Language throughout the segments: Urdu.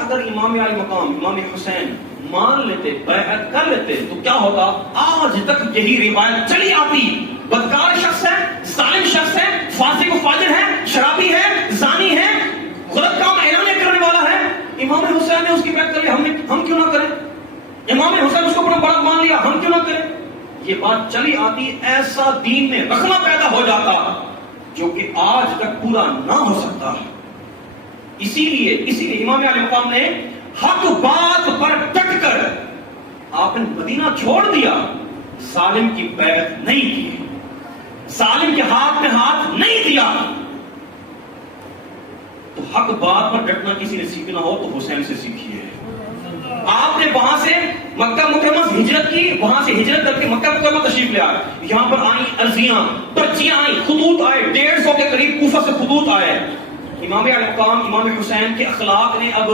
اگر امام علی مقام امام حسین مان لیتے، بیعت کر لیتے تو کیا ہوگا؟ آج تک یہی روایت چلی آتی، بدکار شخص ہے، ظالم شخص ہے، فاسق و فاجر ہے، شرابی ہے، زانی ہے، غلط کام اعلان کرنے والا ہے، امام حسین نے اس کی بیعت کر لی، ہم کیوں نہ کریں؟ امام حسین اس کو اپنا بڑا مان لیا، ہم کیوں نہ کریں؟ یہ بات چلی آتی، ایسا دین میں رخنہ پیدا ہو جاتا جو کہ آج تک پورا نہ ہو سکتا۔ اسی لیے امام علی مقام نے حق بات پر ڈٹ کر آپ نے مدینہ چھوڑ دیا، ظالم کی بیعت نہیں کی، ظالم کے ہاتھ میں ہاتھ نہیں دیا۔ تو حق بات پر ڈٹنا کسی نے سیکھنا ہو تو حسین سے سیکھیے۔ آپ نے وہاں سے مکہ مکرمہ سے ہجرت کی، وہاں سے ہجرت کر کے مکہ مکرمہ تشریف لے آئے، یہاں پر آئیں عرضیاں، پرچیاں آئیں، خطوط آئے، 150 کے قریب کوفہ سے خطوط آئے۔ امام علی مقام امام حسین کے اخلاق نے اب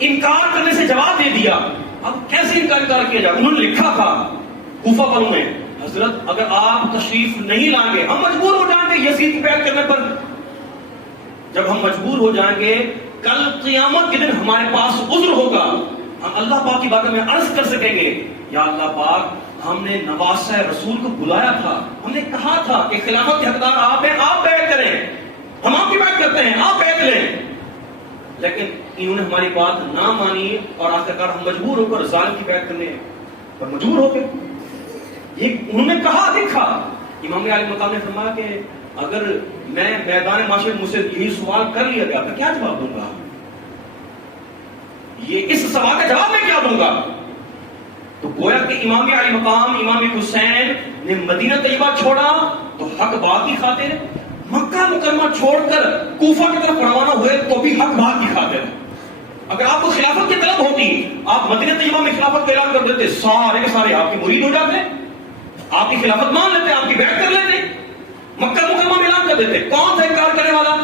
انکار کرنے سے جواب دے دیا۔ اب کیسے انکار کیا جائے؟ انہوں نے لکھا تھا کوفہ والوں نے، حضرت اگر آپ تشریف نہیں لائیں گے ہم مجبور ہو جائیں گے یزید کی بیعت کرنے پر۔ جب ہم مجبور ہو جائیں گے، کل قیامت کے دن ہمارے پاس عذر ہوگا، ہم اللہ پاک کی بارگاہ میں عرض کر سکیں گے، یا اللہ پاک ہم نے نواسہ رسول کو بلایا تھا، ہم نے کہا تھا کہ خلافت کے حقدار آپ ہیں، آپ بیعت کریں، ہم آپ کی بیعت کرتے ہیں، آپ بیعت لیں، لیکن انہوں نے ہماری بات نہ مانی اور آخرکار ہم مجبور ہو کر ظالم کی بیعت کرنے پر مجبور ہو گئے۔ یہ انہوں نے کہا لکھا۔ امام علی مقام نے فرمایا کہ اگر میں میدان معاشر مجھ سے یہی سوال کر لیا گیا تو کیا جواب دوں گا؟ یہ اس سوال کا جواب میں کیا دوں گا؟ تو گویا کہ امام علی مقام امام حسین نے مدینہ طیبہ چھوڑا تو حق بات کی خاطر، مکہ مکرمہ چھوڑ کر کوفہ کی طرف روانہ ہوئے تو بھی حق بات کی خاطر۔ اگر آپ کو خلافت کی طلب ہوتی، آپ مدینہ طیبہ میں خلافت کا اعلان کر دیتے، سارے کے سارے آپ کے مرید ہو جاتے، آپ کی خلافت مان لیتے، آپ کی بیعت کر لیتے، مکہ مکرمہ میں اعلان کر دیتے، کون تھا انکار کرنے والا؟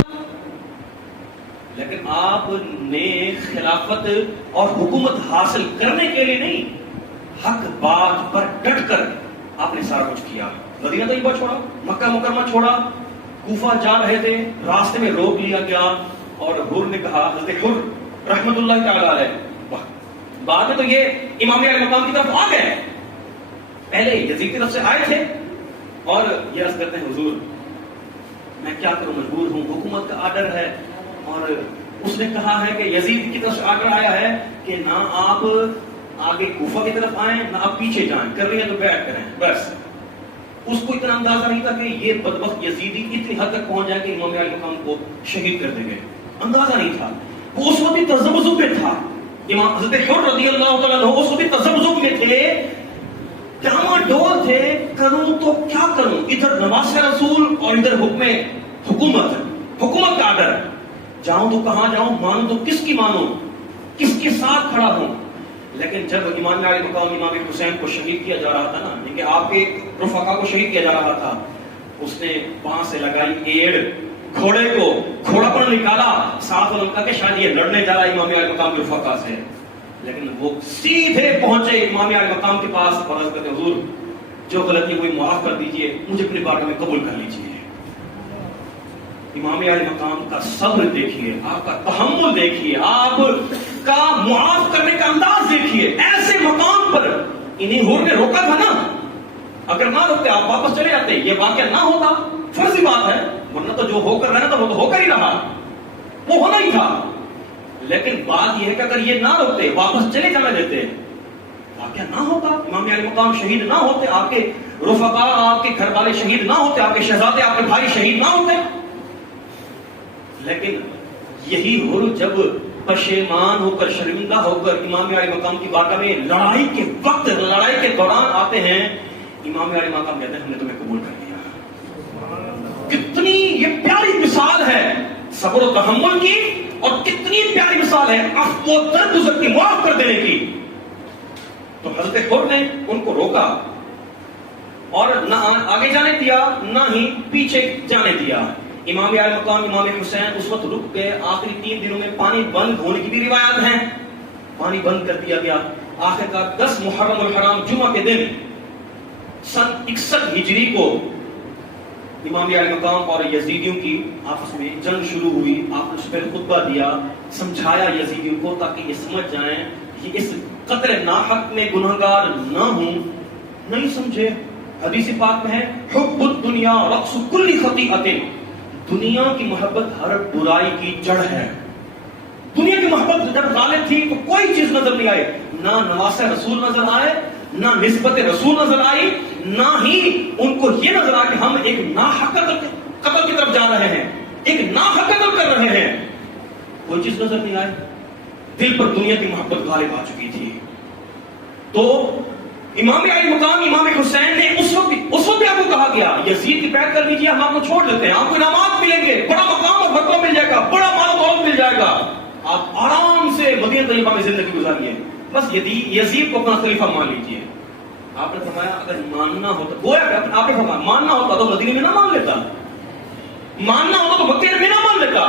لیکن آپ نے خلافت اور حکومت حاصل کرنے کے لیے نہیں، حق بات پر ڈٹ کر آپ نے سارا کچھ کیا۔ مدینہ طیبہ چھوڑا، مکہ مکرمہ چھوڑا، کوفہ جا رہے تھے، راستے میں روک لیا گیا اور حر نے کہا، حضرت حر رحمت اللہ تعالی علیہ، بعد میں تو یہ امام علی مقام کی طرف آ گئے، پہلے یزید کی طرف سے آئے تھے اور یہ عرض کرتے ہیں حضور میں کیا کروں، مجبور ہوں، حکومت کا آرڈر ہے، اور اس نے کہا ہے کہ یزید کی طرف سے آرڈر آیا ہے کہ نہ آپ آگے کوفہ کی طرف آئیں نہ آپ پیچھے جائیں، کر رہی ہیں تو بیعت کریں۔ بس اس کو اتنا اندازہ نہیں تھا کہ یہ بدبخت یزیدی اتنی حد تک پہنچ جائے کہ امام علی مقام کو شہید کر دیں گے، اندازہ نہیں تھا۔ وہ اس وقت بھی تذبذب میں تھا، امام حضرت حر رضی اللہ تعالیٰ عنہ اس وقت بھی تذبذب میں تھے، ڈاما ڈول تھے، کروں تو کیا کروں، ادھر نواسہ رسول اور ادھر حکومت کا آرڈر، جاؤں تو کہاں جاؤں، مانوں تو کس کی مانوں، کس کے ساتھ کھڑا ہوں۔ لیکن جب امام علی مقام امام حسین کو شہید کیا جا رہا تھا نا، کہ آپ کے رفقا کو شہید کیا جا رہا تھا، اس نے وہاں سے لگائی ایڑ، گھوڑے کو گھوڑا پر نکالا، ساتھ ان کا کہ شاید یہ لڑنے جا رہا ہے امام علی مقام کے رفقا سے، لیکن وہ سیدھے پہنچے امام علی مقام کے پاس اور عرض کرتے حضور جو غلطی ہوئی معاف کر دیجئے، مجھے اپنی بارگاہ میں قبول کر لیجئے۔ امام علی مقام کا صبر دیکھیے، آپ کا تحمل دیکھیے، آپ کا معاف کرنے کا انداز دیکھیے۔ ایسے مقام پر انہیں حر نے روکا تھا نا، اگر نہ روکتے آپ واپس چلے جاتے، یہ واقعہ نہ ہوتا، فرضی بات ہے، ورنہ تو جو ہو کر رہنا تھا وہ تو ہو کر ہی رہا، وہ ہونا ہی تھا۔ لیکن بات یہ ہے کہ اگر یہ نہ روکتے، واپس چلے جانا دیتے، واقعہ نہ ہوتا، امام علی مقام شہید نہ ہوتے، آپ کے رفقا آپ کے گھر والے شہید نہ ہوتے، آپ کے شہزادے آپ کے بھائی شہید نہ ہوتے۔ لیکن یہی حر جب پشیمان ہو کر شرمندہ ہو کر امام علی مقام کی بارگاہ میں لڑائی کے وقت، لڑائی کے دوران آتے ہیں، امام علی مقام کہتے ہیں ہم نے تمہیں قبول کر لیا۔ کتنی یہ پیاری مثال ہے صبر و تحمل کی، اور کتنی پیاری مثال ہے عفو و درگزر کی، معاف کر دینے کی۔ تو حضرت حر نے ان کو روکا اور نہ آگے جانے دیا نہ ہی پیچھے جانے دیا۔ امام علی مقام امام حسین اس وقت رک گئے، آخری 3 دنوں میں پانی بند ہونے کی بھی روایات ہیں، پانی بند کر دیا گیا۔ آخرکار 10 محرم الحرام جمعہ کے دن سن 61 ہجری کو امام علی مقام اور یزیدیوں کی آپس میں جنگ شروع ہوئی. آپ نے اس پر خطبہ دیا, سمجھایا یزیدیوں کو تاکہ یہ سمجھ جائیں کہ اس قتل ناحق میں گنہگار نہ ہوں. نہیں سمجھے. حدیث پاک میں ہے حب الدنیا رأس کل خطیئۃ, دنیا کی محبت ہر برائی کی جڑ ہے. دنیا کی محبت جب غالب تھی تو کوئی چیز نظر نہیں آئی, نہ نواسہ رسول نظر آئے, نہ نسبت رسول نظر آئی, نہ ہی ان کو یہ نظر آیا کہ ہم ایک ناحق قتل کی طرف جا رہے ہیں, ایک ناحق قتل کر رہے ہیں. کوئی چیز نظر نہیں آئی. دل پر دنیا کی محبت غالب آ چکی تھی. تو امام علی مقام امام حسین نے اس وقت آپ کو کہا گیا یزید کی بیعت کر لیجیے, ہم آپ کو چھوڑ دیتے ہیں, آپ کو انعامات ملیں گے, بڑا مقام اور مرتبہ مل جائے گا, بڑا مال و دولت مل جائے گا, آپ آرام سے مدینہ طیبہ میں زندگی گزاریے, بس یزید کو اپنا خلیفہ مان لیجیے. آپ نے فرمایا اگر ماننا ہوتا, گویا آپ نے فرمایا ماننا ہوتا تو مدینے میں نہ مان لیتا, ماننا ہوتا تو مکے میں نہ مان لیتا.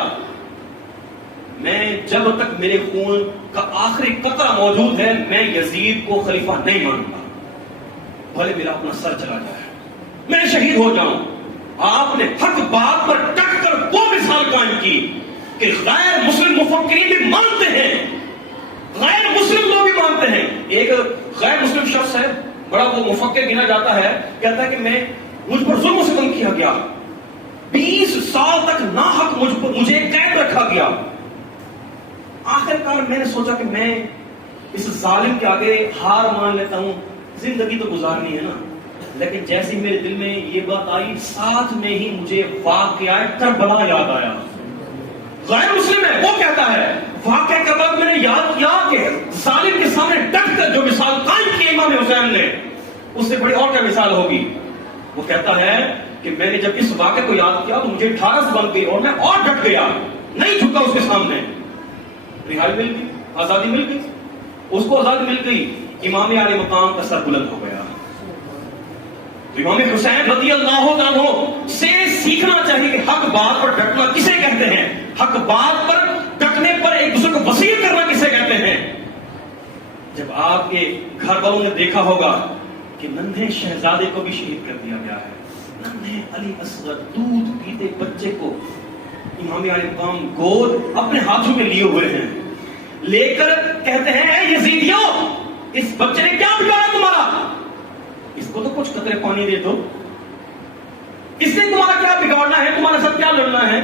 میں جب تک میرے خون کا آخری قطرہ موجود ہے میں یزید کو خلیفہ نہیں مانتا, بھلے میرا اپنا سر چلا جائے, میں شہید ہو جاؤں. آپ نے حق بات پر ٹک کر وہ مثال قائم کی کہ غیر مسلم مفکرین بھی مانتے ہیں, غیر مسلم لوگ بھی مانتے ہیں. ایک غیر مسلم شخص ہے, بڑا وہ مفکر گنا جاتا ہے, کہتا ہے کہ مجھ پر ظلم و ستم کیا گیا, 20 سال تک ناحق مجھے قید رکھا گیا. آخرکار میں نے سوچا کہ میں اس ظالم کے آگے ہار مان لیتا ہوں, زندگی تو گزارنی ہے نا. لیکن جیسے میرے دل میں یہ بات آئی, ساتھ میں ہی مجھے واقعہ کربلا یاد آیا. غیر مسلم ہے, وہ کہتا ہے واقعہ کربلا میں نے یاد کیا کہ ظالم کے سامنے ڈٹ کر جو مثال قائم کی امام حسین نے, اس سے بڑی اور کیا مثال ہوگی. وہ کہتا ہے کہ میں نے جب اس واقعے کو یاد کیا تو مجھے ٹھارس بن گئی اور میں اور ڈٹ گیا, نہیں جھکا اس کے سامنے. رہائی مل گئی, آزادی مل گئی, اس کو آزادی مل گئی. امام علی مقام کا سر بلند ہو گیا. امام حسین رضی اللہ عنہ سے سیکھنا چاہیے کہ حق بات پر ڈٹنا کسے کہتے ہیں, حق بات پر ڈٹنے پر ایک دوسرے کو وصیت کرنا کسے کہتے ہیں. جب آپ کے گھر والوں نے دیکھا ہوگا کہ ننھے شہزادے کو بھی شہید کر دیا گیا ہے, ننھے علی اصغر دودھ پیتے بچے کو امام علی مقام گود اپنے ہاتھوں میں لیے ہوئے ہیں, لے کر کہتے ہیں اے یزیدیوں, اس بچے نے کیا بگاڑا تمہارا, اس کو تو کچھ قطرے پانی دے دو, اس نے تمہارا کیا بگاڑنا ہے, تمہارے ساتھ کیا لڑنا ہے.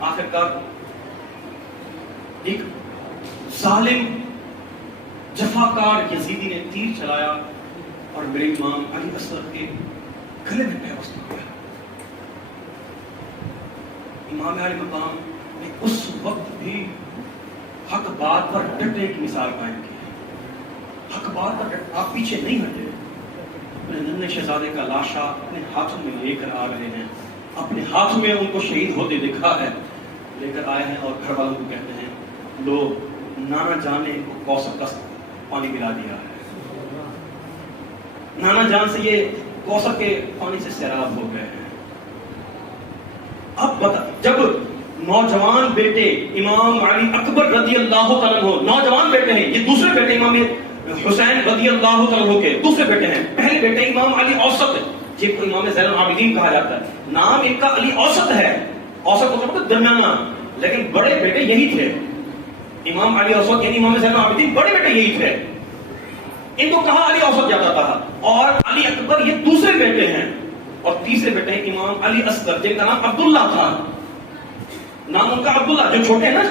آخرکار ایک ظالم جفاکار یزیدی نے تیر چلایا اور میرے امام علی اصغر کے گلے میں پیوست ہو گیا. امام علی مقام نے اس وقت بھی حق بات پر ڈٹنے کی مثال قائم کی ہے. حق بات پر آپ پیچھے نہیں ہٹے. اپنے ننھے شہزادے کا لاشا اپنے ہاتھوں میں لے کر آ رہے ہیں, اپنے ہاتھوں میں ان کو شہید ہوتے دکھا ہے, لے کر آئے ہیں اور گھر والوں کو کہتے ہیں لو نانا جان نے ان کو کوثر کا پانی پلا دیا ہے. نانا جان سے یہ کوثر کے پانی سے سیراب ہو گئے ہیں. اب بتا, جب نوجوان بیٹے امام علی اکبر رضی اللہ تعالیٰ عنہ, نوجوان بیٹے ہیں, یہ دوسرے بیٹے امام حسین رضی اللہ تعالیٰ عنہ کے دوسرے بیٹے ہیں. پہلے بیٹے امام علی اوسط, جن کو امام زین العابدین کہا جاتا ہے, نام ان کا علی اوسط ہے. اوسط کا مطلب درمیانہ, لیکن بڑے بیٹے یہی تھے. امام علی اوسط یعنی امام زین العابدین بڑے بیٹے یہی تھے. ان کو کہا علی اوسط جاتا تھا. اور علی اکبر یہ دوسرے بیٹے ہیں. اور تیسرے بیٹے ہیں امام علی اصغر, جن کا نام عبداللہ تھا. نام ان کا عبداللہ, جو چھوٹے ہیں نا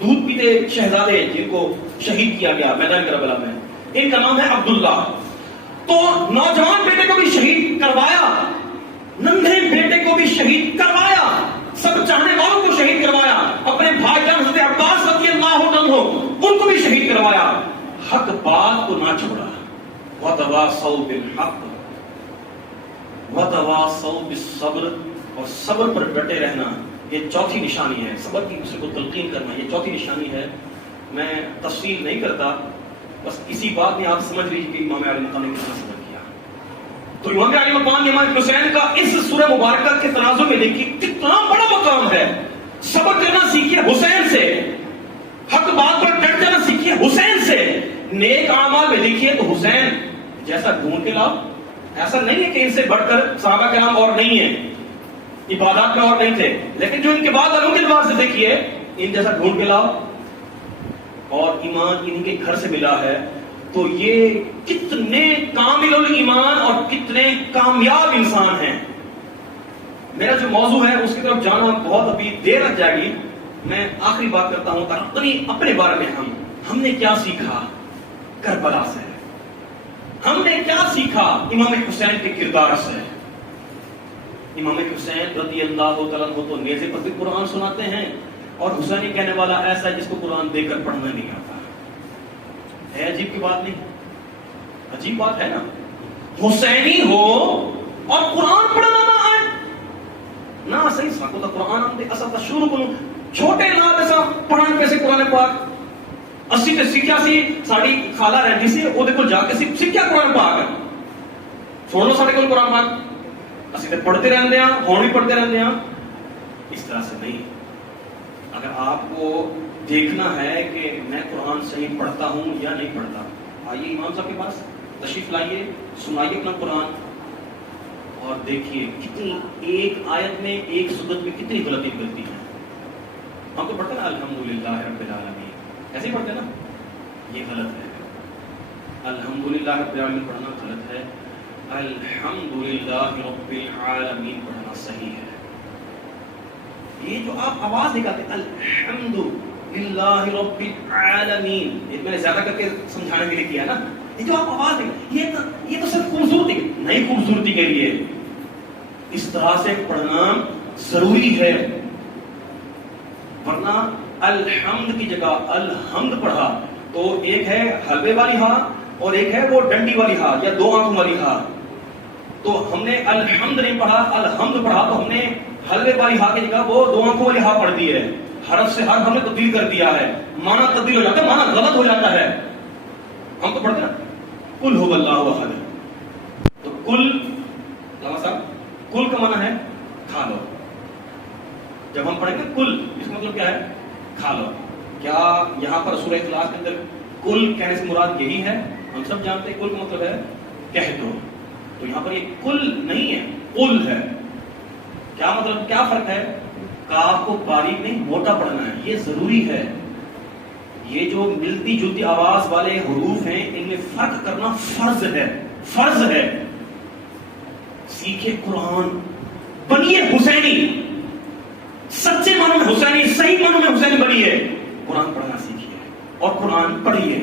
دودھ پیتے شہزادے جن کو شہید کیا گیا میدان کربلا میں, ان کا نام ہے عبداللہ. تو نوجوان بیٹے کو بھی شہید کروایا, ننھے بیٹے کو بھی شہید کروایا, سب چاہنے والوں کو شہید کروایا, اپنے بھائی جان حضرت عباس رضی اللہ عنہ ان کو بھی شہید کروایا. حق بات کو نہ چھوڑا. وتواصوا بالحق وتواصوا بالصبر, اور صبر پر ڈٹے رہنا یہ چوتھی نشانی ہے. صبر کی دوسرے کو تلقین کرنا یہ چوتھی نشانی ہے. میں تفصیل نہیں کرتا, بس اسی بات میں آپ سمجھ لیجیے کہ امام علی مقام نے کتنا صبر کیا. تو امام علی مقام امام حسین کا اس سورہ مبارکہ کے تناظر میں دیکھیے کتنا بڑا مقام ہے. صبر کرنا سیکھیے حسین سے, حق بات پر ڈٹ جانا سیکھیے حسین سے. نیک اعمال میں دیکھیے تو حسین جیسا ڈھونڈ کے لاؤ, ایسا نہیں ہے کہ ان سے بڑھ کر صحابہ کرام اور نہیں ہیں. عبادات میں اور نہیں تھے، لیکن جو ان کے بعد والوں کے اعتبار سے دیکھیے، ان جیسا ڈھونڈ کے لاؤ اور ایمان ان کے گھر سے ملا ہے، تو یہ کتنے کامل الایمان اور کتنے کامیاب انسان ہیں۔ میرا جو موضوع ہے اس کی طرف جانا بہت ابھی دیر لگ جائے گی، میں آخری بات کرتا ہوں اپنے بارے میں ہم نے کیا سیکھا کربلا سے، ہم نے کیا سیکھا امام حسین کے کردار سے۔ امام حسین رضی اللہ تعالیٰ عنہ تو نیزے پر بھی قرآن سناتے ہیں، اور حسینی کہنے والا ایسا ہے جس کو قرآن دے کر پڑھنا نہیں آتا ہے۔ عجیب کی بات نہیں؟ عجیب بات ہے نا، حسینی ہو اور قرآن پڑھنا نہ آئے نہ صحیح ساکو تا قرآن ہم دے اصل تا شروع کنو چھوٹے نہ ایسا پڑھن پیسے قرآن پاک اسی تے سکھیا سی ساڑی خالہ رہتی سی او دے کو جا کے سکھیا قرآن پاک سوڑو ساڑے کو قرآن پاک اسی تے پڑھتے رہندے ہیں، ہون بھی پڑھتے رہندے ہیں۔ اس طرح سے نہیں، اگر آپ کو دیکھنا ہے کہ میں قرآن صحیح پڑھتا ہوں یا نہیں پڑھتا، آئیے امام صاحب کے پاس تشریف لائیے، سنائیے اپنا قرآن اور دیکھیے کتنی ایک آیت میں ایک سورت میں کتنی غلطی ملتی ہے۔ ہم تو پڑھتے ہیں نا الحمدللہ رب العالمین، ایسے ہی پڑھتے ہیں نا، یہ غلط ہے۔ الحمدللہ رب العالمین پڑھنا غلط ہے، الحمدللہ رب العالمین پڑھنا صحیح ہے۔ یہ جو آپ آواز نکالتے ہیں الحمدللہ رب العالمین، یہ میں نے زیادہ کر کے سمجھانے کے لیے کیا نا، یہ جو آپ آواز یہ تو صرف خوبصورتی نہیں، خوبصورتی کے لیے اس طرح سے پڑھنا ضروری ہے، ورنہ الحمد کی جگہ الحمد پڑھا تو ایک ہے حلبے والی ہاں اور ایک ہے وہ ڈنڈی والی ہاں یا دو آنکھوں والی ہاں، تو ہم نے الحمد نہیں پڑھا الحمد پڑھا تو ہم نے حلبے والی ہاں کی جگہ وہ دو آنکھوں والی ہاں پڑھ دی ہے، حرف سے حرف ہم نے تبدیل کر دیا ہے، معنی تبدیل ہو جاتا ہے، معنی غلط ہو جاتا ہے۔ ہم تو پڑھتے ہیں کل هو اللہ احد، تو کل لما صاحب کل کا معنی ہے کھا لو، جب ہم پڑھیں گے کل اس کا مطلب کیا ہے کھا لو، کیا یہاں پر سورہ اخلاص کے اندر کل کہنے سے مراد یہی ہے؟ ہم سب جانتے ہیں کل کا مطلب ہے کہہ دو، تو یہاں پر یہ کل نہیں ہے قل ہے، کیا مطلب کیا فرق ہے؟ کاف کو باریک نہیں موٹا پڑھنا ہے، یہ ضروری ہے۔ یہ جو ملتی جلتی آواز والے حروف ہیں ان میں فرق کرنا فرض ہے، فرض ہے۔ سیکھے قرآن، بنیے حسینی، سچے معنوں میں حسینی، صحیح معنوں میں حسینی بنیے، قرآن پڑھنا سیکھیے اور قرآن پڑھیے۔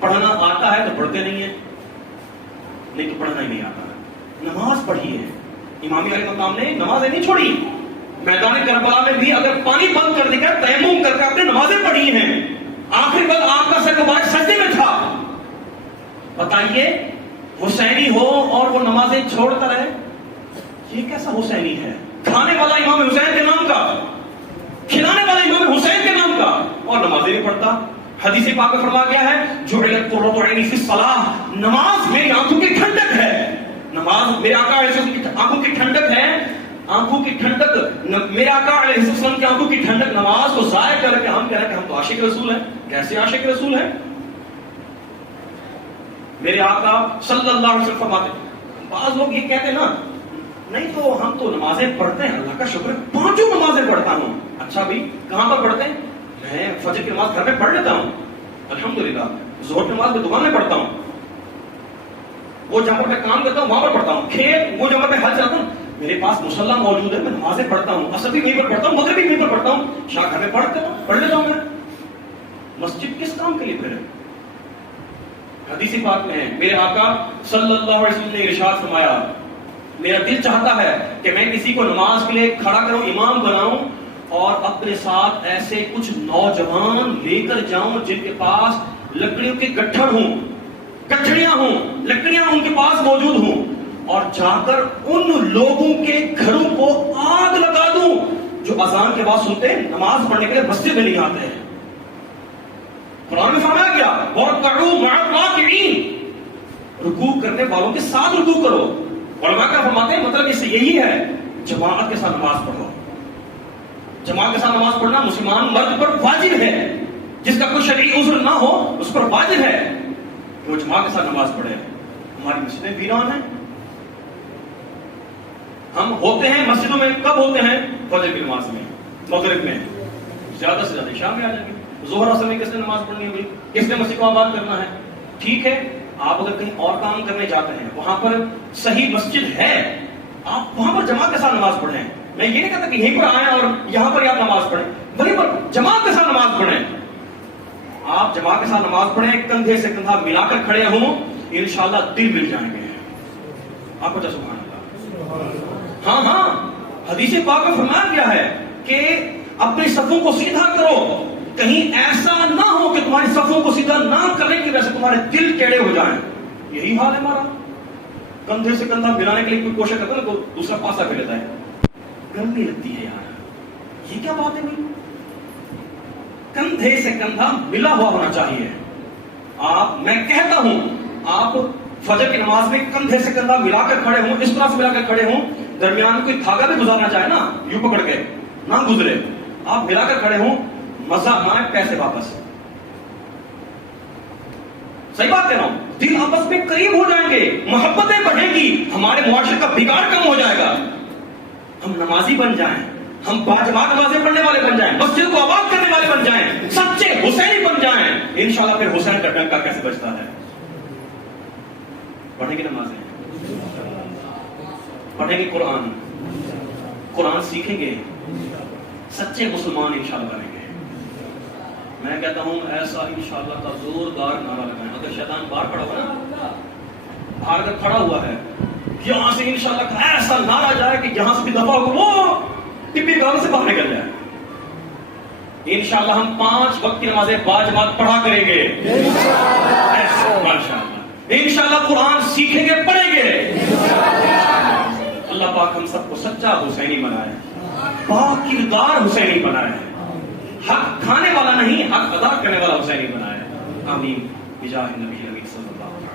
پڑھنا آتا ہے تو پڑھتے نہیں ہیں، نہیں تو پڑھنا ہی نہیں آتا۔ نماز پڑھیے، امامی علیہ السلام نے نمازیں نہیں چھوڑی، میدان کربلا میں بھی اگر پانی بند کر دے کر تیمم کر کے آپ نے نمازیں پڑھی ہیں، آخری وقت آپ کا سر مبارک سجدے میں تھا۔ بتائیے حسینی ہو اور وہ نمازیں چھوڑتا رہے، یہ کیسا حسینی ہے؟ کھانے والا امام حسین کے نام کا، کھلانے والا امام حسین کے نام کا، اور نمازیں نہیں پڑھتا۔ حدیث پاک میں فرمایا گیا ہے جعلت قرۃ عینی فی الصلاۃ، نماز میری آنکھوں کی ٹھنڈک ہے، نماز میرے آقا علیہ السلام کی آنکھوں کی ٹھنڈک ہے، آنکھوں کی ٹھنڈک، میرے آقا علیہ السلام کی آنکھوں کی ٹھنڈک نماز کو ضائع کر کے ہم کہہ رہے ہیں کہ ہم تو عاشق رسول ہیں۔ کیسے عاشق رسول ہیں؟ میرے آقا صلی اللہ علیہ وسلم فرماتے ہیں، بعض لوگ یہ کہتے ہیں نا نہیں تو ہم تو نمازیں پڑھتے ہیں، اللہ کا شکر ہے پانچوں نمازیں پڑھتا ہوں۔ اچھا بھی کہاں پر پڑھتے ہیں؟ میں فجر کی نماز گھر میں پڑھ لیتا ہوں الحمدللہ، ظہر کی نماز میں دکان میں پڑھتا ہوں، وہ جہاں پر میں کام کرتا ہوں وہاں پر پڑھتا ہوں، کھیت وہ جہاں میں حج جاتا ہوں میرے پاس مصلی موجود ہے، میں نمازیں پڑھتا ہوں، عصر بھی وہیں پر پڑھتا ہوں، مغرب بھی وہیں پر پڑھتا ہوں، شام گھر میں پڑھ لیتا ہوں۔ میں مسجد کس کام کے لیے پھر؟ حدیث پاک میں ہے میرے آقا صلی اللہ علیہ وسلم نے ارشاد فرمایا میرا دل چاہتا ہے کہ میں کسی کو نماز کے لیے کھڑا کروں، امام بناؤں اور اپنے ساتھ ایسے کچھ نوجوان لے کر جاؤں جن کے پاس لکڑیوں کے گٹھڑ ہوں، گٹھڑیاں ہوں، لکڑیاں ان کے پاس موجود ہوں، اور جا کر ان لوگوں کے گھروں کو آگ لگا دوں جو اذان کے بعد سنتے ہیں نماز پڑھنے کے لیے مسجد میں نہیں آتے ہیں۔ قرآن میں فرمایا گیا وَارْكَعُوا مَعَ الرَّاكِعِينَ، رکوع کرنے والوں کے ساتھ رکوع کرو۔ علماء کیا فرماتے ہیں مطلب اس سے یہی ہے جماعت کے ساتھ نماز پڑھو۔ جماعت کے ساتھ نماز پڑھنا مسلمان مرد پر واجب ہے، جس کا کوئی شرعی عذر نہ ہو اس پر واجب ہے کہ وہ جماعت کے ساتھ نماز پڑھے۔ ہماری مسجدیں ویران ہیں، ہم ہوتے ہیں مسجدوں میں کب ہوتے ہیں؟ فجر کی نماز میں، مغرب میں، زیادہ سے زیادہ شام میں آ جائیں گے. ظہر اصل میں کس نے نماز پڑھنی ہوگی؟ کس نے مسجد کو آباد کرنا ہے؟ ٹھیک ہے، آپ اگر کہیں اور کام کرنے جاتے ہیں، وہاں پر صحیح مسجد ہے، آپ وہاں پر جماعت کے ساتھ نماز پڑھیں. میں یہ نہیں کہتا کہ یہیں پر آئیں اور یہاں پر آپ نماز پڑھیں، وہیں پر جماعت کے ساتھ نماز پڑھیں. آپ جماعت کے ساتھ نماز پڑھیں، کندھے سے کندھا ملا کر کھڑے ہوں، انشاءاللہ دل مل جائیں گے. آپ کو سبحان اللہ. ہاں ہاں، حدیث پاک میں فرمایا گیا ہے کہ اپنی صفوں کو سیدھا کرو، کہیں ایسا نہ ہو کہ تمہاری صفوں کو سیدھا نہ کرنے کی وجہ سے تمہارے دل ٹیڑے ہو جائیں. یہی حال ہے ہمارا. کندھے سے کندھا ملانے کے لیے کوئی کوشش کرتا ہے نا، دوسرا پاسا پہ لیتا ہے. گرمی لگتی ہے یار، یہ کیا بات ہے بھائی؟ کندھے سے کندھا ملا ہوا ہونا چاہیے. میں کہتا ہوں، آپ فجر کی نماز میں کندھے سے کندھا ملا کر کھڑے ہوں، اس طرح سے ملا کر کھڑے ہوں، درمیان میں کوئی دھاگا بھی گزارنا چاہے نا، یوں پکڑ کے نہ گزرے، آپ ملا کر کھڑے ہوں، مزہ مائے پیسے واپس. صحیح بات کہہ رہا ہوں. دل آپس میں قریب ہو جائیں گے، محبتیں بڑھیں گی، ہمارے معاشرے کا بگاڑ کم ہو جائے گا. ہم نمازی بن جائیں، ہم باجماعت نمازیں پڑھنے والے بن جائیں، مسجد کو آباد کرنے والے بن جائیں، سچے حسینی بن جائیں. انشاءاللہ پھر حسین کا ڈنکا کیسے بجتا ہے؟ پڑھیں گے نمازیں، پڑھیں گے قرآن سیکھیں گے، سچے مسلمان انشاءاللہ بنیں گے. میں کہتا ہوں ایسا انشاءاللہ کا زوردار نعرہ لگائیں. اگر شیطان باہر کھڑا ہوا نا، باہر اگر کھڑا ہوا ہے، یہاں سے انشاءاللہ کا ایسا نعرہ جائے کہ یہاں سے بھی دفعہ ہو وہ ٹپی گاؤں سے باہر نکل جائے. انشاءاللہ ہم 5 وقت کی نمازیں باجماعت پڑھا کریں گے ماشاءاللہ. انشاءاللہ قرآن سیکھیں گے، پڑھیں گے. اللہ پاک ہم سب کو سچا حسینی بنائے، پاک کردار حسینی بنائے، حق کھانے والا نہیں، حق ادا کرنے والا حسینی بنائے. آمین بجاہ نبی صلی اللہ علیہ وسلم.